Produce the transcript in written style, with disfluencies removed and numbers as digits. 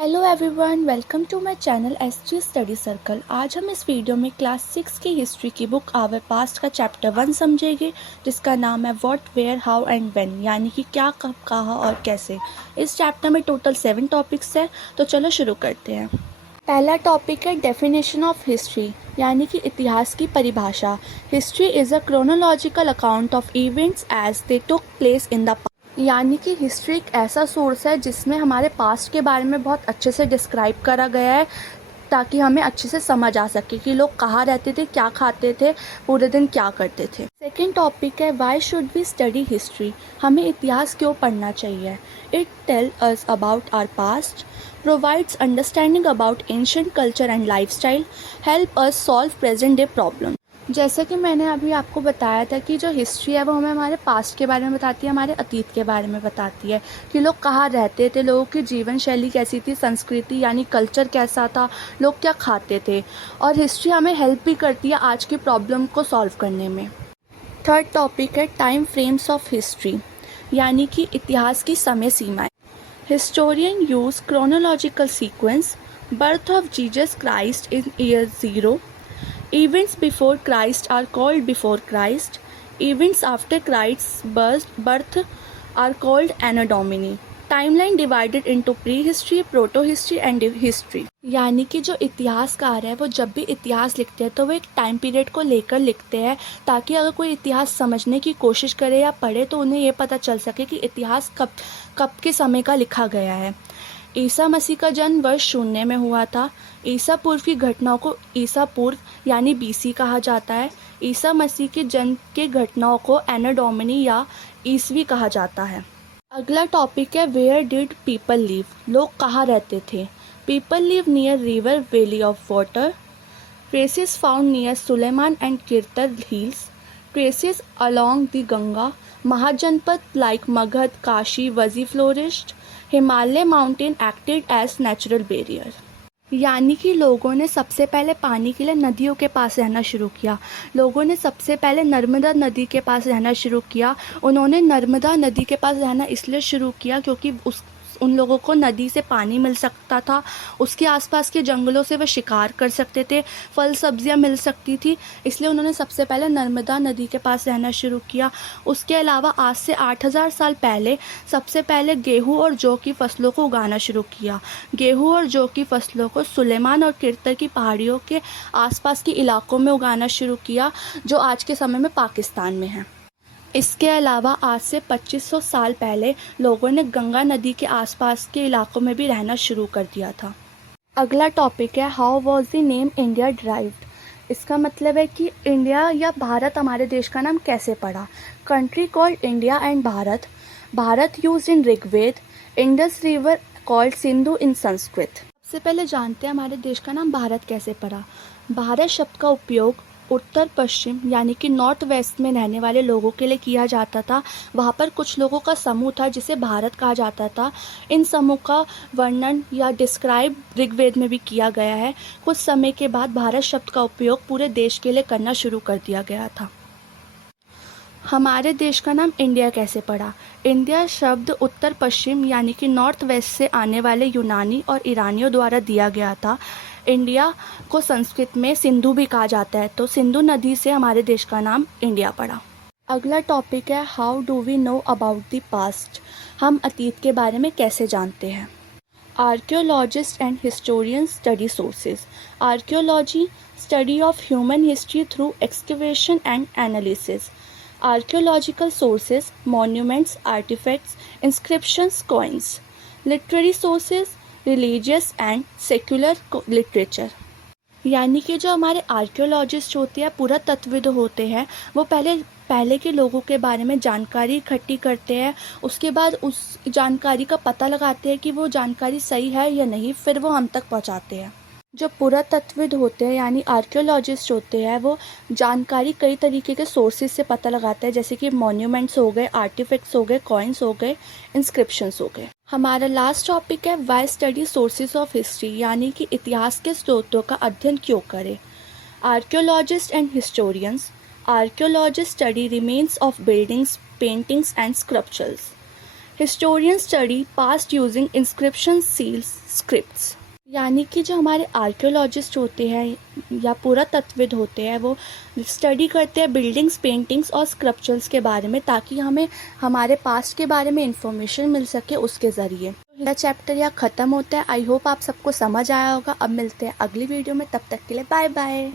Hello everyone, welcome to my channel SG study circle. आज हम इस वीडियो में क्लास 6 की हिस्ट्री की बुक आवर पास्ट का चैप्टर 1 समझेंगे, जिसका नाम है what, where, how and when, यानी कि क्या, कब, कहाँ और कैसे। इस चैप्टर में टोटल 7 टॉपिक्स हैं, तो चलो शुरू करते हैं। पहला टॉपिक है डेफिनेशन ऑफ हिस्ट्री, यानी कि इतिहास की परिभाषा। History is a chronological account of events as they took place in the, यानी कि हिस्ट्री एक ऐसा सोर्स है जिसमें हमारे पास्ट के बारे में बहुत अच्छे से डिस्क्राइब करा गया है, ताकि हमें अच्छे से समझ आ सके कि लोग कहाँ रहते थे, क्या खाते थे, पूरे दिन क्या करते थे। सेकेंड टॉपिक है why should we study history, हमें इतिहास क्यों पढ़ना चाहिए। It tell us about our past, provides understanding about ancient culture and lifestyle, help us solve present day problem. जैसे कि मैंने अभी आपको बताया था कि जो हिस्ट्री है वो हमें हमारे पास्ट के बारे में बताती है, हमारे अतीत के बारे में बताती है कि लोग कहाँ रहते थे, लोगों की जीवन शैली कैसी थी, संस्कृति यानी कल्चर कैसा था, लोग क्या खाते थे। और हिस्ट्री हमें हेल्प भी करती है आज की प्रॉब्लम को सॉल्व करने में। थर्ड टॉपिक है टाइम फ्रेम्स ऑफ हिस्ट्री, यानी कि इतिहास की समय सीमाएँ। Historian use chronological sequence, birth of Jesus Christ in year 0, events before Christ are called before Christ, events after Christ's birth are called Anno Domini, timeline divided into pre history, proto history and history. यानी कि जो इतिहासकार है वो जब भी इतिहास लिखते हैं तो वो एक टाइम पीरियड को लेकर लिखते हैं, ताकि अगर कोई इतिहास समझने की कोशिश करे या पढ़े तो उन्हें ये पता चल सके कि इतिहास कब कब के समय का लिखा गया है। ईसा मसीह का जन्म वर्ष 0 में हुआ था। ईसा पूर्व की घटनाओं को ईसा पूर्व यानी बीसी कहा जाता है। ईसा मसीह के जन्म के घटनाओं को एनो डोमिनी या ईसवी कहा जाता है। अगला टॉपिक है वेयर डिड पीपल लिव, लोग कहाँ रहते थे। People live near river valley of water, traces found near Sulaiman and Kirthar hills, traces along the Ganga, mahajanapada like Magadha, Kashi, Vajji flourished, Himalaya mountain acted as natural barrier. यानी कि लोगों ने सबसे पहले पानी के लिए नदियों के पास रहना शुरू किया। लोगों ने सबसे पहले नर्मदा नदी के पास रहना शुरू किया। उन्होंने नर्मदा नदी के पास रहना इसलिए शुरू किया क्योंकि उन लोगों को नदी से पानी मिल सकता था, उसके आसपास के जंगलों से वह शिकार कर सकते थे, फल सब्जियां मिल सकती थी, इसलिए उन्होंने सबसे पहले नर्मदा नदी के पास रहना शुरू किया। उसके अलावा आज से 8000 साल पहले सबसे पहले गेहूं और जौ की फसलों को उगाना शुरू किया। गेहूं और जौ की फसलों को सुलेमान और किरतर की पहाड़ियों के आसपास के इलाकों में उगाना शुरू किया, जो आज के समय में पाकिस्तान में है। इसके अलावा आज से 2500 साल पहले लोगों ने गंगा नदी के आसपास के इलाकों में भी रहना शुरू कर दिया था। अगला टॉपिक है how was the name India derived. इसका मतलब है कि इंडिया या भारत हमारे देश का नाम कैसे पड़ा। Country called India and Bharat, Bharat use in Rigveda, Indus river called Sindhu in Sanskrit. सबसे पहले जानते हैं हमारे देश का नाम भारत कैसे पड़ा। भारत शब्द का उपयोग उत्तर पश्चिम यानी कि नॉर्थ वेस्ट में रहने वाले लोगों के लिए किया जाता था। वहाँ पर कुछ लोगों का समूह था जिसे भारत कहा जाता था। इन समूह का वर्णन या डिस्क्राइब ऋग्वेद में भी किया गया है। कुछ समय के बाद भारत शब्द का उपयोग पूरे देश के लिए करना शुरू कर दिया गया था। हमारे देश का नाम इंडिया कैसे पड़ा। इंडिया शब्द उत्तर पश्चिम यानी कि नॉर्थ वेस्ट से आने वाले यूनानी और ईरानियों द्वारा दिया गया था। इंडिया को संस्कृत में सिंधु भी कहा जाता है, तो सिंधु नदी से हमारे देश का नाम इंडिया पड़ा। अगला टॉपिक है how do we know about the past, हम अतीत के बारे में कैसे जानते हैं। Archaeologist and historians study sources. Archaeology study of human history through excavation and analysis. Archaeological sources, monuments, artifacts, inscriptions, coins. Literary sources, religious and secular literature. यानी कि जो हमारे आर्कियोलॉजिस्ट होते हैं, पुरातत्वविद होते हैं, वो पहले के लोगों के बारे में जानकारी इकट्ठी करते हैं। उसके बाद उस जानकारी का पता लगाते हैं कि वो जानकारी सही है या नहीं, फिर वो हम तक पहुंचाते हैं। जो पुरातत्वविद होते हैं यानी आर्कियोलॉजिस्ट होते हैं, वो जानकारी कई तरीके के सोर्सेज से पता लगाते हैं, जैसे कि मॉन्यूमेंट्स हो गए, आर्टिफैक्ट्स हो गए, कॉइन्स हो गए, इंस्क्रिप्शंस हो गए। हमारा लास्ट टॉपिक है why study sources of history, यानी कि इतिहास के स्रोतों का अध्ययन क्यों करें। Archaeologist and historians. Archaeologist study remains of buildings, paintings and sculptures. Historian study past using inscription seals scripts, यानी कि जो हमारे आर्कियोलॉजिस्ट होते हैं या पुरातत्वविद होते हैं वो स्टडी करते हैं बिल्डिंग्स, पेंटिंग्स और स्क्रप्चर्स के बारे में, ताकि हमें हमारे पास्ट के बारे में इंफॉर्मेशन मिल सके उसके ज़रिए। यह चैप्टर यहाँ ख़त्म होता है। आई होप आप सबको समझ आया होगा। अब मिलते हैं अगली वीडियो में, तब तक के लिए बाय बाय।